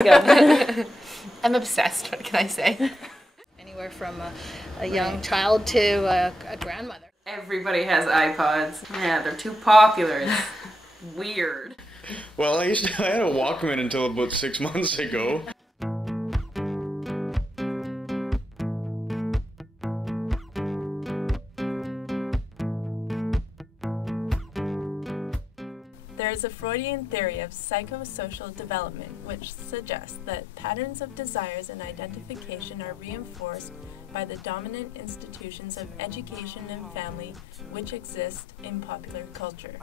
I'm obsessed, what can I say? Anywhere from a young child to a grandmother. Everybody has iPods. Yeah, they're too popular. It's weird. Well, I had a Walkman until about 6 months ago. There is a Freudian theory of psychosocial development which suggests that patterns of desires and identification are reinforced by the dominant institutions of education and family which exist in popular culture.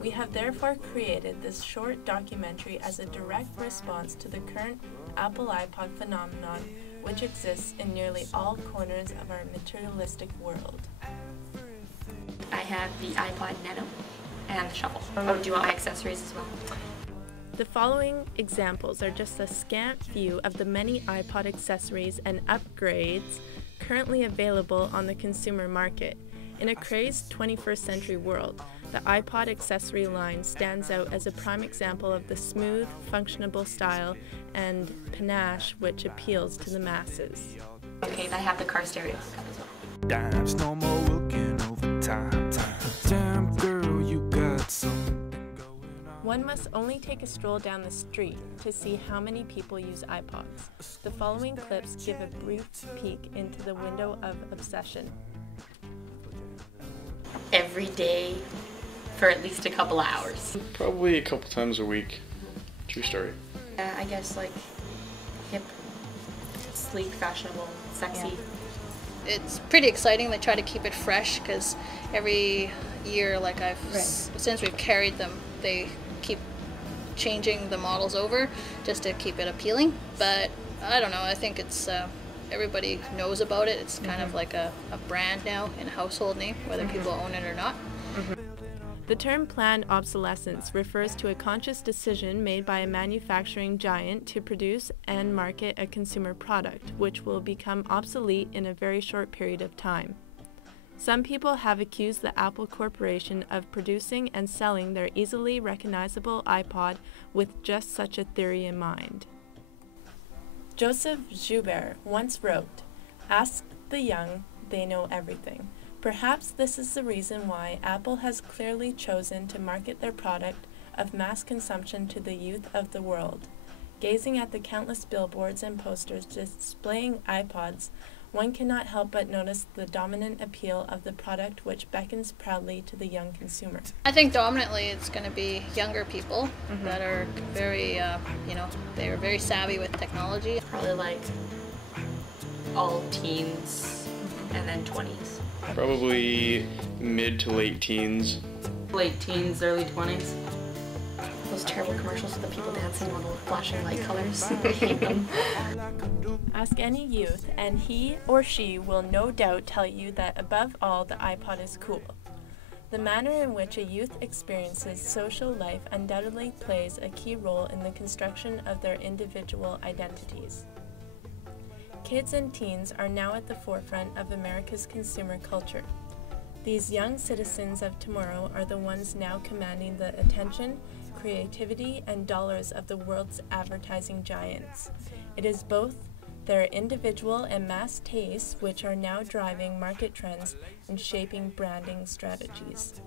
We have therefore created this short documentary as a direct response to the current Apple iPod phenomenon which exists in nearly all corners of our materialistic world. I have the iPod Nano and the Shuffle. Oh, do you want my accessories as well? The following examples are just a scant few of the many iPod accessories and upgrades currently available on the consumer market. In a crazed 21st century world, the iPod accessory line stands out as a prime example of the smooth, functionable style and panache which appeals to the masses. Okay, I have the car stereo as well. Dimes, no more working overtime. Damn girl, you got something going on. One must only take a stroll down the street to see how many people use iPods. The following clips give a brief peek into the window of obsession. Every day for at least a couple of hours. Probably a couple times a week. True story. I guess like hip, sleek, fashionable, sexy. Yeah. It's pretty exciting. They try to keep it fresh because every year, like since we've carried them, they keep changing the models over just to keep it appealing. But I don't know, I think it's everybody knows about it. It's kind of like a brand now and a household name, whether people own it or not. The term planned obsolescence refers to a conscious decision made by a manufacturing giant to produce and market a consumer product, which will become obsolete in a very short period of time. Some people have accused the Apple Corporation of producing and selling their easily recognizable iPod with just such a theory in mind. Joseph Joubert once wrote, "Ask the young, they know everything." Perhaps this is the reason why Apple has clearly chosen to market their product of mass consumption to the youth of the world. Gazing at the countless billboards and posters displaying iPods, one cannot help but notice the dominant appeal of the product which beckons proudly to the young consumer. I think dominantly it's going to be younger people that are very, they are very savvy with technology. Probably like all teens and then 20s. Probably mid to late teens. Late teens, early 20s. Those terrible commercials with the people dancing on the flashing light colors. I hate them. Ask any youth and he or she will no doubt tell you that above all the iPod is cool. The manner in which a youth experiences social life undoubtedly plays a key role in the construction of their individual identities. Kids and teens are now at the forefront of America's consumer culture. These young citizens of tomorrow are the ones now commanding the attention, creativity, and dollars of the world's advertising giants. It is both their individual and mass tastes which are now driving market trends and shaping branding strategies.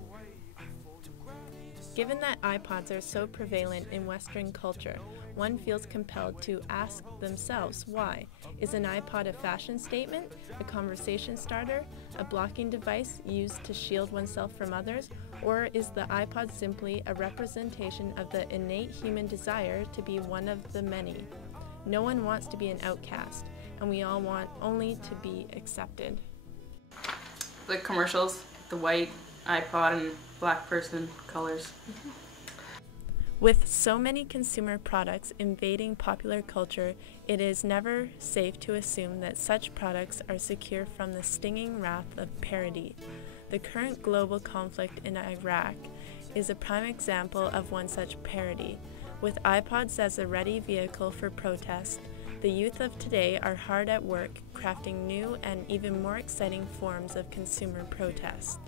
Given that iPods are so prevalent in Western culture, one feels compelled to ask themselves why. Is an iPod a fashion statement, a conversation starter, a blocking device used to shield oneself from others, or is the iPod simply a representation of the innate human desire to be one of the many? No one wants to be an outcast, and we all want only to be accepted. The commercials, the white iPod and black person colors. With so many consumer products invading popular culture, it is never safe to assume that such products are secure from the stinging wrath of parody. The current global conflict in Iraq is a prime example of one such parody. With iPods as a ready vehicle for protest, the youth of today are hard at work crafting new and even more exciting forms of consumer protest.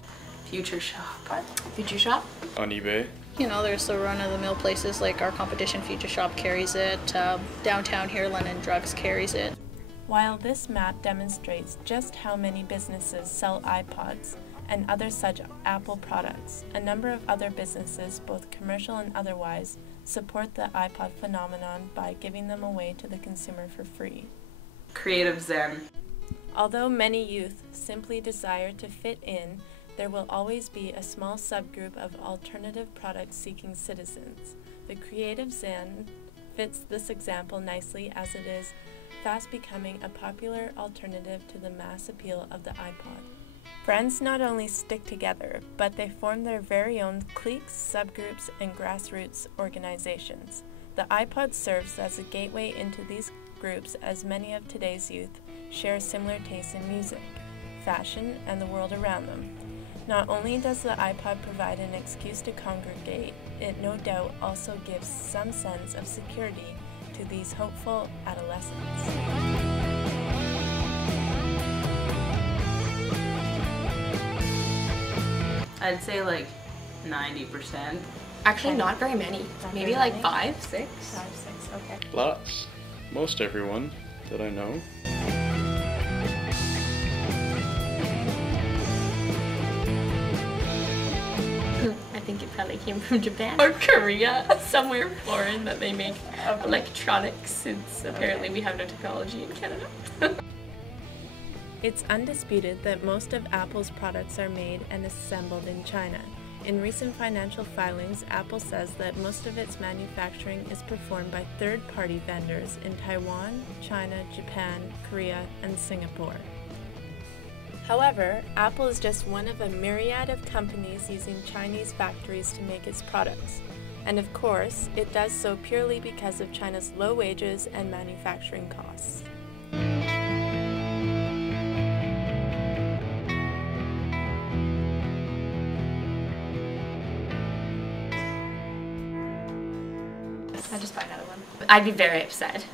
Future Shop. Future Shop? On eBay. You know, there's the run-of-the-mill places like our competition Future Shop carries it. Downtown here, London Drugs carries it. While this map demonstrates just how many businesses sell iPods and other such Apple products, a number of other businesses, both commercial and otherwise, support the iPod phenomenon by giving them away to the consumer for free. Creative Zen. Although many youth simply desire to fit in, there will always be a small subgroup of alternative product-seeking citizens. The Creative Zen fits this example nicely, as it is fast becoming a popular alternative to the mass appeal of the iPod. Friends not only stick together, but they form their very own cliques, subgroups, and grassroots organizations. The iPod serves as a gateway into these groups, as many of today's youth share similar tastes in music, fashion, and the world around them. Not only does the iPod provide an excuse to congregate, it no doubt also gives some sense of security to these hopeful adolescents. I'd say like 90%. Actually, not very many. Maybe like 5, 6. 5, 6, okay. Lots. Most everyone that I know. I think it probably came from Japan or Korea, somewhere foreign that they make electronics, since apparently we have no technology in Canada. It's undisputed that most of Apple's products are made and assembled in China. In recent financial filings, Apple says that most of its manufacturing is performed by third-party vendors in Taiwan, China, Japan, Korea, and Singapore. However, Apple is just one of a myriad of companies using Chinese factories to make its products. And of course, it does so purely because of China's low wages and manufacturing costs. I'll just buy another one. I'd be very upset.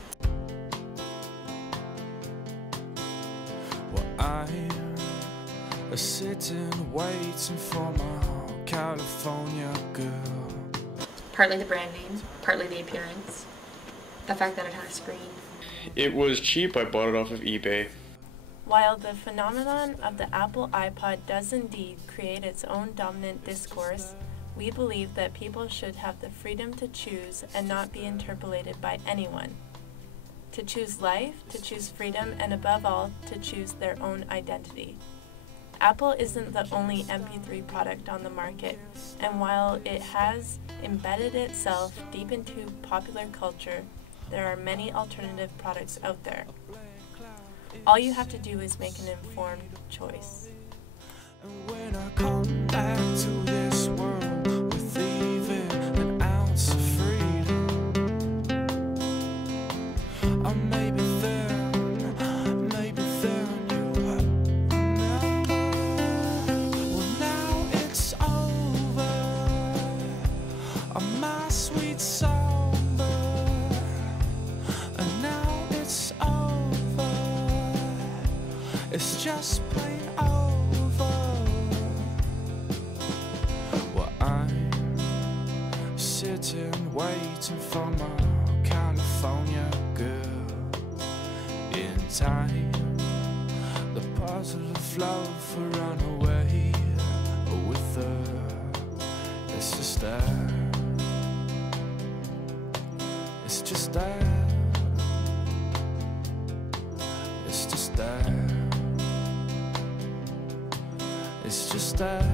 Well, I'm sitting waiting for my California girl. Partly the brand name, partly the appearance, the fact that it had a screen. It was cheap. I bought it off of eBay. While the phenomenon of the Apple iPod does indeed create its own dominant discourse, we believe that people should have the freedom to choose and not be interpolated by anyone. To choose life, to choose freedom, and above all, to choose their own identity. Apple isn't the only MP3 product on the market, and while it has embedded itself deep into popular culture, there are many alternative products out there. All you have to do is make an informed choice. And when I come back to this world with even an ounce of freedom, maybe then you'll remember. Well, now it's over. My sweet somber, and now it's over. It's just plain over. Well, I'm sitting waiting for my California girl. In time, the puzzle of love will run away with her. It's just that. It's just that. It's just that. It's just that.